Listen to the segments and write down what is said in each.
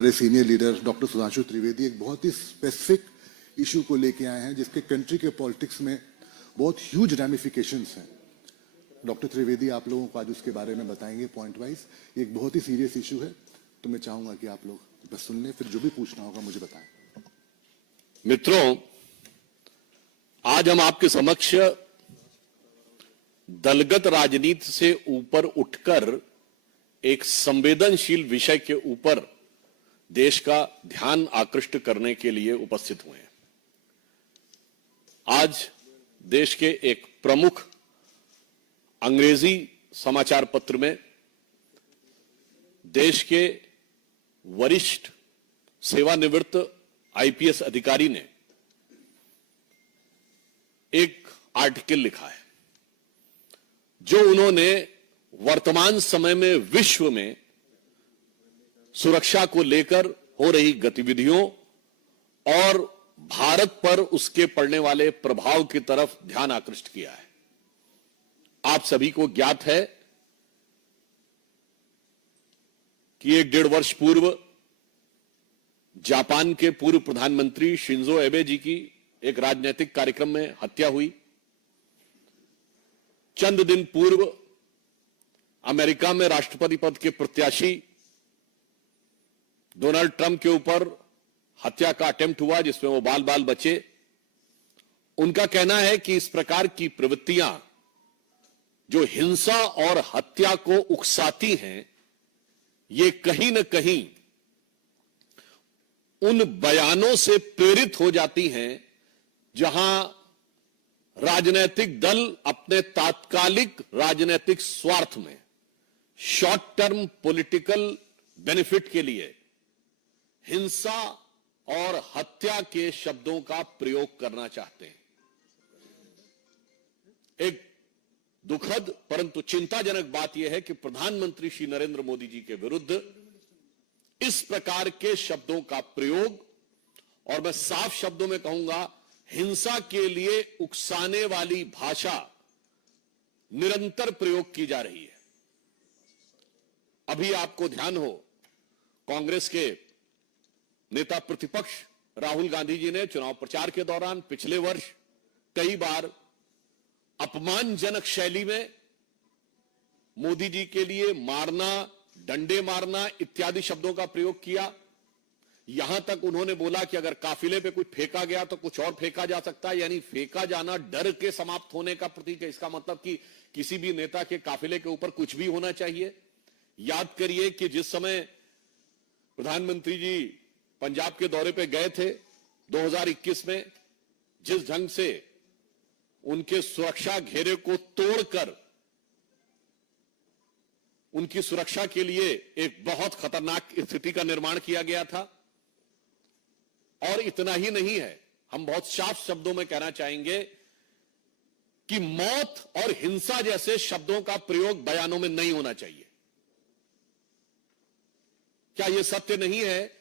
हमारे senior leader doctor Sudhanshu Trivedi एक बहुत ही स्पेसिफिक इशू को लेके आए हैं जिसके कंट्री के पॉलिटिक्स में बहुत ह्यूज रैमिफिकेशंस हैं। डॉक्टर त्रिवेदी आप लोगों को आज उसके बारे में बताएंगे पॉइंट वाइज। ये एक बहुत ही सीरियस इशू है, तो मैं चाहूंगा कि आप लोग बस सुन लें, फिर जो भी पूछना होगा मुझे बताएं। मित्रों, आज हम आपके समक्ष दलगत राजनीति से ऊपर उठकर एक संवेदनशील विषय के ऊपर देश का ध्यान आकृष्ट करने के लिए उपस्थित हुए हैं। आज देश के एक प्रमुख अंग्रेजी समाचार पत्र में देश के वरिष्ठ सेवानिवृत्त आईपीएस अधिकारी ने एक आर्टिकल लिखा है जो उन्होंने वर्तमान समय में विश्व में सुरक्षा को लेकर हो रही गतिविधियों और भारत पर उसके पड़ने वाले प्रभाव की तरफ ध्यान आकृष्ट किया है। आप सभी को ज्ञात है कि 1.5 वर्ष पूर्व जापान के पूर्व प्रधानमंत्री शिंजो एबे जी की एक राजनीतिक कार्यक्रम में हत्या हुई। चंद दिन पूर्व अमेरिका में राष्ट्रपति पद के प्रत्याशी डोनाल्ड ट्रंप के ऊपर हत्या का अटेम्प्ट हुआ जिसमें वो बाल बाल बचे। उनका कहना है कि इस प्रकार की प्रवृत्तियां जो हिंसा और हत्या को उकसाती हैं, ये कहीं न कहीं उन बयानों से प्रेरित हो जाती हैं जहां राजनीतिक दल अपने तात्कालिक राजनीतिक स्वार्थ में, शॉर्ट टर्म पॉलिटिकल बेनिफिट के लिए हिंसा और हत्या के शब्दों का प्रयोग करना चाहते हैं। एक दुखद परंतु चिंताजनक बात यह है कि प्रधानमंत्री श्री नरेंद्र मोदी जी के विरुद्ध इस प्रकार के शब्दों का प्रयोग, और मैं साफ शब्दों में कहूंगा हिंसा के लिए उकसाने वाली भाषा निरंतर प्रयोग की जा रही है। अभी आपको ध्यान हो, कांग्रेस के नेता प्रतिपक्ष राहुल गांधी जी ने चुनाव प्रचार के दौरान पिछले वर्ष कई बार अपमानजनक शैली में मोदी जी के लिए मारना, डंडे मारना इत्यादि शब्दों का प्रयोग किया। यहां तक उन्होंने बोला कि अगर काफिले पे कुछ फेंका गया तो कुछ और फेंका जा सकता है, यानी फेंका जाना डर के समाप्त होने का प्रतीक है। इसका मतलब कि किसी भी नेता के काफिले के ऊपर कुछ भी होना चाहिए। याद करिए कि जिस समय प्रधानमंत्री जी पंजाब के दौरे पे गए थे 2021 में, जिस ढंग से उनके सुरक्षा घेरे को तोड़कर उनकी सुरक्षा के लिए एक बहुत खतरनाक स्थिति का निर्माण किया गया था। और इतना ही नहीं है, हम बहुत साफ शब्दों में कहना चाहेंगे कि मौत और हिंसा जैसे शब्दों का प्रयोग बयानों में नहीं होना चाहिए। क्या यह सत्य नहीं है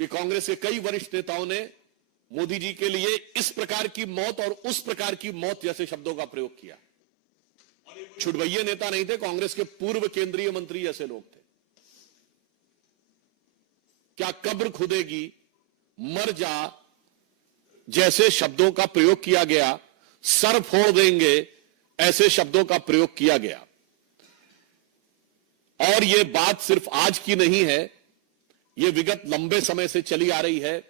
कि कांग्रेस के कई वरिष्ठ नेताओं ने मोदी जी के लिए इस प्रकार की मौत और उस प्रकार की मौत जैसे शब्दों का प्रयोग किया? छुटभैये नेता नहीं थे, कांग्रेस के पूर्व केंद्रीय मंत्री जैसे लोग थे। क्या कब्र खुदेगी, मर जा जैसे शब्दों का प्रयोग किया गया, सर फोड़ देंगे ऐसे शब्दों का प्रयोग किया गया। और यह बात सिर्फ आज की नहीं है, यह विगत लंबे समय से चली आ रही है।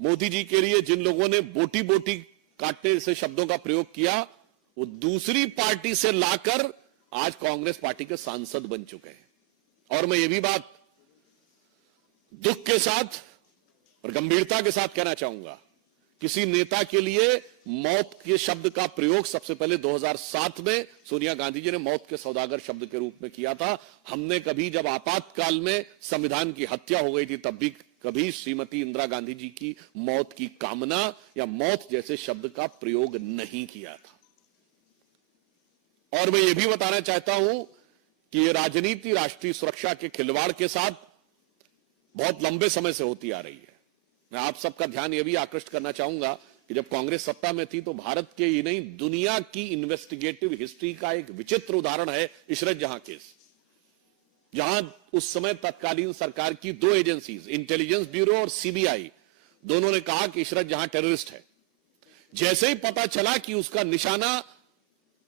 मोदी जी के लिए जिन लोगों ने बोटी बोटी काटने से शब्दों का प्रयोग किया, वो दूसरी पार्टी से लाकर आज कांग्रेस पार्टी के सांसद बन चुके हैं। और मैं ये भी बात दुख के साथ और गंभीरता के साथ कहना चाहूंगा, किसी नेता के लिए मौत के शब्द का प्रयोग सबसे पहले 2007 में सोनिया गांधी जी ने मौत के सौदागर शब्द के रूप में किया था। हमने कभी, जब आपातकाल में संविधान की हत्या हो गई थी, तब भी कभी श्रीमती इंदिरा गांधी जी की मौत की कामना या मौत जैसे शब्द का प्रयोग नहीं किया था। और मैं यह भी बताना चाहता हूं कि यह राजनीति राष्ट्रीय सुरक्षा के खिलवाड़ के साथ बहुत लंबे समय से होती आ रही है। मैं आप सबका ध्यान यह भी आकृष्ट करना चाहूंगा कि जब कांग्रेस सत्ता में थी तो भारत के ही नहीं दुनिया की इन्वेस्टिगेटिव हिस्ट्री का एक विचित्र उदाहरण है इशरत जहां केस। जहां उस समय तत्कालीन सरकार की दो एजेंसीज, इंटेलिजेंस ब्यूरो और सीबीआई, दोनों ने कहा कि इशरत जहां टेररिस्ट है। जैसे ही पता चला कि उसका निशाना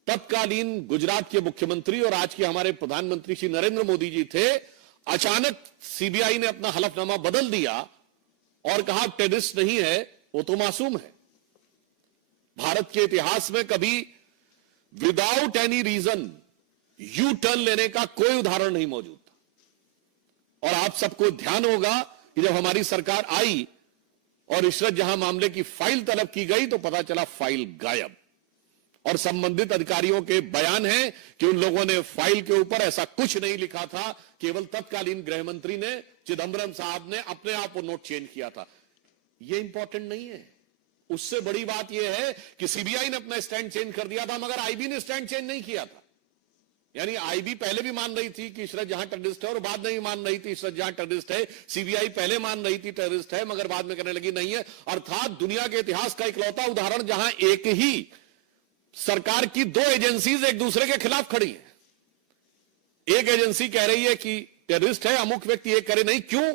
तत्कालीन गुजरात के मुख्यमंत्री और आज के हमारे प्रधानमंत्री श्री नरेंद्र मोदी जी थे, अचानक सीबीआई ने अपना हलफनामा बदल दिया और कहा टेररिस्ट नहीं है, वो तो मासूम है। भारत के इतिहास में कभी without any reason U turn लेने का कोई उदाहरण नहीं मौजूद था। और आप सबको ध्यान होगा कि जब हमारी सरकार आई और इशरत जहां मामले की फाइल तलब की गई तो पता चला फाइल गायब, और संबंधित अधिकारियों के बयान है कि उन लोगों ने फाइल के ऊपर ऐसा कुछ नहीं लिखा था, केवल तत्कालीन गृह मंत्री ने, चिदंबरम साहब ने अपने आप वो नोट चेंज किया था। ये इंपॉर्टेंट नहीं है। उससे बड़ी बात यह है कि सीबीआई ने अपना स्टैंड चेंज कर दिया था, मगर आईबी ने स्टैंड चेंज नहीं किया था। यानी आईबी पहले भी मान रही थी कि इशरत जहां टेररिस्ट है और बाद में भी मान रही थी इशरत जहां टेररिस्ट है। सीबीआई पहले मान रही थी टेररिस्ट है, मगर बाद में कहने लगी नहीं है। अर्थात दुनिया के इतिहास का इकलौता उदाहरण जहां एक ही सरकार की दो एजेंसीज एक दूसरे के खिलाफ खड़ी है। एक एजेंसी कह रही है कि टेररिस्ट है अमुक व्यक्ति, एक करे नहीं। क्यों?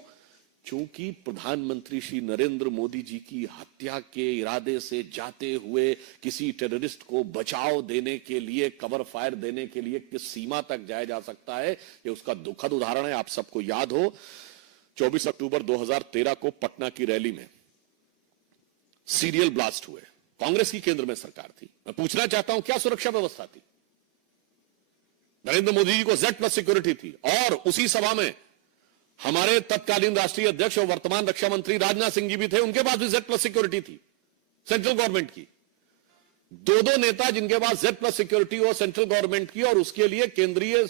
चूंकि प्रधानमंत्री श्री नरेंद्र मोदी जी की हत्या के इरादे से जाते हुए किसी टेररिस्ट को बचाव देने के लिए, कवर फायर देने के लिए किस सीमा तक जाया जा सकता है, यह उसका दुखद उदाहरण है। आप सबको याद हो 24 अक्टूबर 2013 को पटना की रैली में सीरियल ब्लास्ट हुए। कांग्रेस की केंद्र में सरकार थी। मैं पूछना चाहता हूं क्या सुरक्षा व्यवस्था थी? नरेंद्र मोदी जी को Z+ सिक्योरिटी थी, और उसी सभा में हमारे तत्कालीन राष्ट्रीय अध्यक्ष और वर्तमान रक्षा मंत्री राजनाथ सिंह जी भी थे, उनके पास भी Z+ सिक्योरिटी थी सेंट्रल गवर्नमेंट की। दो नेता जिनके पास Z+ सिक्योरिटी हो सेंट्रल गवर्नमेंट की, और उसके लिए केंद्रीय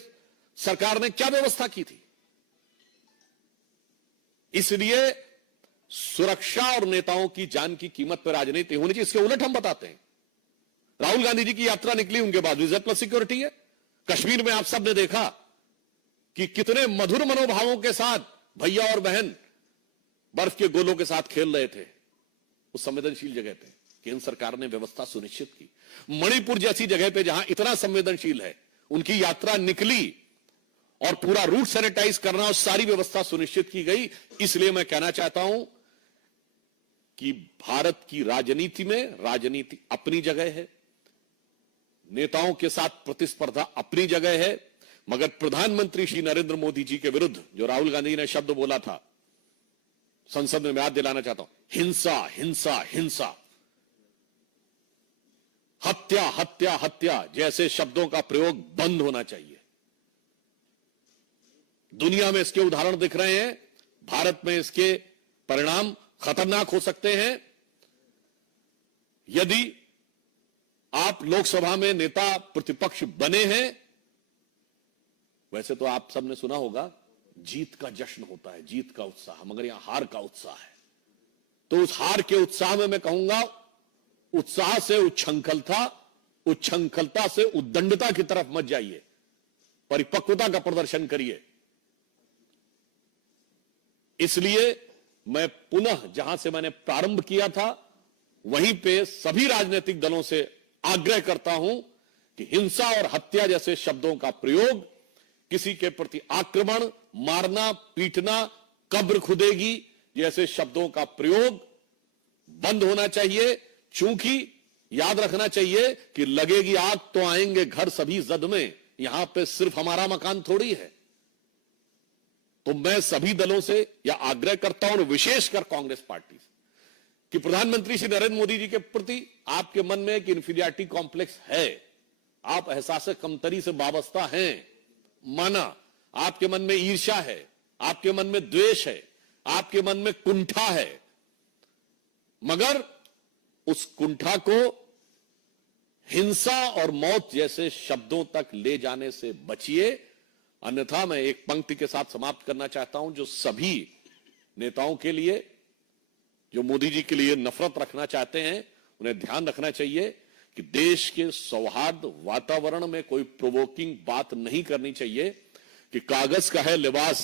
सरकार ने क्या व्यवस्था की थी? इसलिए सुरक्षा और नेताओं की जान की कीमत पर राजनीति होनी चाहिए। इसके उलट हम बताते हैं, राहुल गांधी जी की यात्रा निकली, उनके पास भी Z+ सिक्योरिटी है। कश्मीर में आप सब ने देखा कि कितने मधुर मनोभावों के साथ भैया और बहन बर्फ के गोलों के साथ खेल रहे थे उस संवेदनशील जगह पे। केंद्र सरकार ने व्यवस्था सुनिश्चित की। मणिपुर जैसी जगह पे जहां इतना संवेदनशील है, उनकी यात्रा निकली और पूरा रूट सैनिटाइज करना और सारी व्यवस्था सुनिश्चित की गई। इसलिए मैं कहना चाहता हूं कि भारत की राजनीति में राजनीति अपनी जगह है, नेताओं के साथ प्रतिस्पर्धा अपनी जगह है, मगर प्रधानमंत्री श्री नरेंद्र मोदी जी के विरुद्ध जो राहुल गांधी ने शब्द बोला था, संसद में मैं याद दिलाना चाहता हूं, हिंसा हिंसा हिंसा, हत्या हत्या हत्या जैसे शब्दों का प्रयोग बंद होना चाहिए। दुनिया में इसके उदाहरण दिख रहे हैं, भारत में इसके परिणाम खतरनाक हो सकते हैं। यदि आप लोकसभा में नेता प्रतिपक्ष बने हैं, वैसे तो आप सबने सुना होगा जीत का जश्न होता है, जीत का उत्साह, मगर यहां हार का उत्साह है। तो उस हार के उत्साह में मैं कहूंगा, उत्साह से उच्छृंखलता, उच्छृंखलता से उद्दंडता की तरफ मत जाइए, परिपक्वता का प्रदर्शन करिए। इसलिए मैं पुनः जहां से मैंने प्रारंभ किया था वहीं पे सभी राजनीतिक दलों से आग्रह करता हूं कि हिंसा और हत्या जैसे शब्दों का प्रयोग, किसी के प्रति आक्रमण, मारना, पीटना, कब्र खुदेगी जैसे शब्दों का प्रयोग बंद होना चाहिए। चूंकि याद रखना चाहिए कि लगेगी आग तो आएंगे घर सभी जद में, यहां पे सिर्फ हमारा मकान थोड़ी है। तो मैं सभी दलों से यह आग्रह करता हूं, और विशेषकर कांग्रेस पार्टी से, कि प्रधानमंत्री श्री नरेंद्र मोदी जी के प्रति आपके मन में एक इंफीरियरिटी कॉम्प्लेक्स है, आप एहसास कमतरी से वाबस्ता हैं, माना, आपके मन में ईर्ष्या है, आपके मन में द्वेष है, आपके मन में कुंठा है, मगर उस कुंठा को हिंसा और मौत जैसे शब्दों तक ले जाने से बचिए। अन्यथा मैं एक पंक्ति के साथ समाप्त करना चाहता हूं, जो सभी नेताओं के लिए, जो मोदी जी के लिए नफरत रखना चाहते हैं, उन्हें ध्यान रखना चाहिए कि देश के सौहार्द वातावरण में कोई प्रोवोकिंग बात नहीं करनी चाहिए कि कागज का है लिबास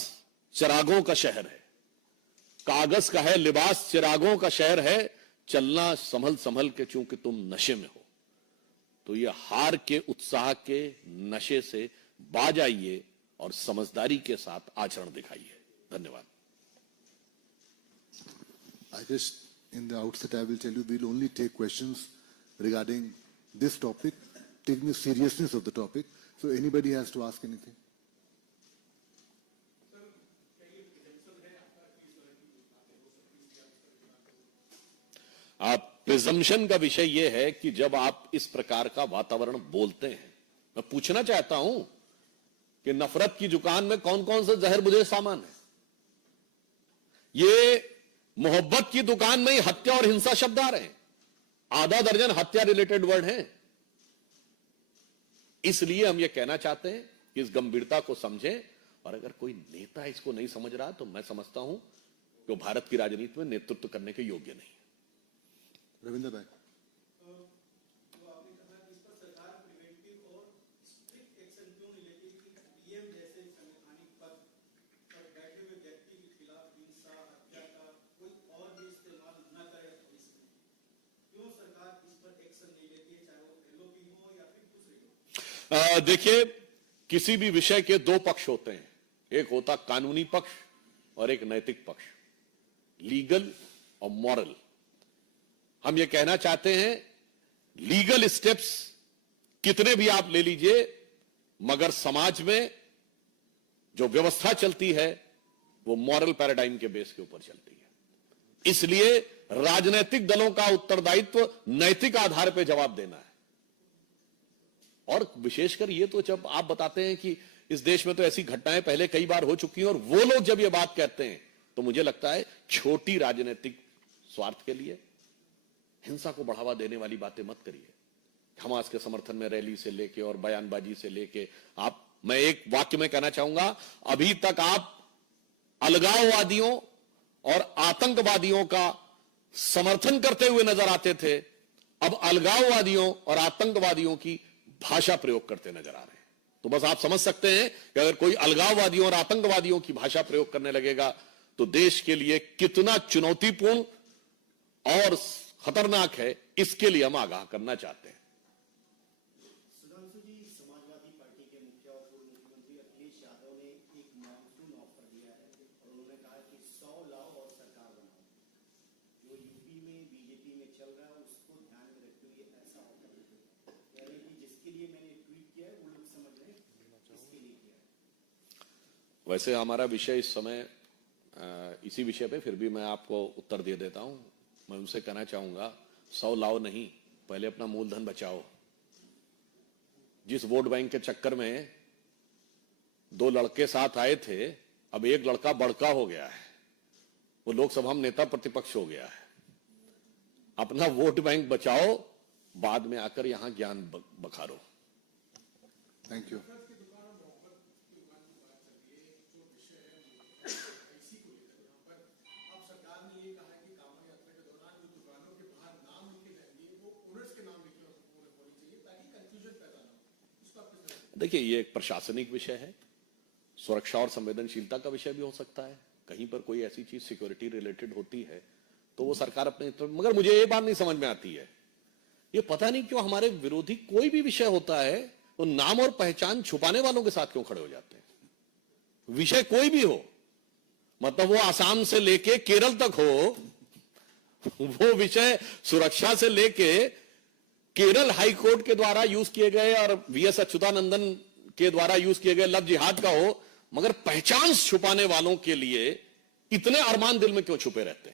चिरागों का शहर है, कागज का है लिबास चिरागों का शहर है, चलना संभल संभल के चूंकि तुम नशे में हो। तो ये हार के उत्साह के नशे से बाज आइए और समझदारी के साथ आचरण दिखाइए। धन्यवाद। I just, in the outset, I will tell you, we'll only take questions regarding this topic, taking the seriousness of the topic. So anybody has to ask anything. आप प्रिजम्पशन का विषय यह है कि जब आप इस प्रकार का वातावरण बोलते हैं, मैं पूछना चाहता हूं कि नफरत की दुकान में कौन कौन से जहर बुझे सामान है? ये मोहब्बत की दुकान में ही हत्या और हिंसा शब्द आ रहे हैं। आधा दर्जन हत्या रिलेटेड वर्ड हैं। इसलिए हम ये कहना चाहते हैं कि इस गंभीरता को समझें, और अगर कोई नेता इसको नहीं समझ रहा तो मैं समझता हूं कि वो भारत की राजनीति में नेतृत्व करने के योग्य नहीं। रविंद्र भाई, देखिए, किसी भी विषय के दो पक्ष होते हैं, एक होता कानूनी पक्ष और एक नैतिक पक्ष, लीगल और मॉरल। हम ये कहना चाहते हैं, लीगल स्टेप्स कितने भी आप ले लीजिए, मगर समाज में जो व्यवस्था चलती है वो मॉरल पैराडाइम के बेस के ऊपर चलती है। इसलिए राजनीतिक दलों का उत्तरदायित्व नैतिक आधार पर जवाब देना है। और विशेषकर ये तो जब आप बताते हैं कि इस देश में तो ऐसी घटनाएं पहले कई बार हो चुकी हैं, और वो लोग जब ये बात कहते हैं तो मुझे लगता है छोटी राजनीतिक स्वार्थ के लिए हिंसा को बढ़ावा देने वाली बातें मत करिए। हमास के समर्थन में रैली से लेके और बयानबाजी से लेके मैं एक वाक्य में कहना चाहूंगा, अभी तक आप अलगाववादियों और आतंकवादियों का समर्थन करते हुए नजर आते थे, अब अलगाववादियों और आतंकवादियों की भाषा प्रयोग करते नजर आ रहे हैं। तो बस आप समझ सकते हैं कि अगर कोई अलगाववादियों और आतंकवादियों की भाषा प्रयोग करने लगेगा तो देश के लिए कितना चुनौतीपूर्ण और खतरनाक है, इसके लिए हम आगाह करना चाहते हैं। सुधांशु जी, समाजवादी पार्टी के मुखिया और पूर्व मुख्यमंत्री अखिलेश यादव ने एक मानसून ऑफर दिया है और उन्होंने कहा कि 100 लाओ और सरकार बनाओ। जो यूपी में बीजेपी में चल रहा है उसको ध्यान में रखते हुए ऐसा ऑफर दिया, यानी कि जिसके लिए मैंने ट्वीट किया है वो लोग समझ रहे हैं इसके लिए किया है। वैसे हमारा विषय इस समय इसी विषय पे, फिर भी मैं आपको उत्तर दे देता हूं। मैं उनसे कहना चाहूंगा, 100 लाओ नहीं, पहले अपना मूलधन बचाओ। जिस वोट बैंक के चक्कर में 2 लड़के साथ आए थे, अब एक लड़का बड़का हो गया है, वो लोकसभा में नेता प्रतिपक्ष हो गया है। अपना वोट बैंक बचाओ, बाद में आकर यहां ज्ञान बखारो। Thank you. देखिए, ये एक प्रशासनिक विषय है, सुरक्षा और संवेदनशीलता का विषय भी हो सकता है। कहीं पर कोई ऐसी चीज सिक्योरिटी रिलेटेड होती है तो वो सरकार अपने, मगर मुझे ये बात नहीं समझ में आती है, ये पता नहीं क्यों हमारे विरोधी कोई भी विषय होता है तो नाम और पहचान छुपाने वालों के साथ क्यों खड़े हो जाते हैं। विषय कोई भी हो, मतलब वो आसाम से लेके केरल तक हो, वो विषय सुरक्षा से लेके केरल हाईकोर्ट के द्वारा यूज किए गए और वीएस अच्युतानंदन के द्वारा यूज किए गए लव जिहाद का हो, मगर पहचान छुपाने वालों के लिए इतने अरमान दिल में क्यों छुपे रहते हैं।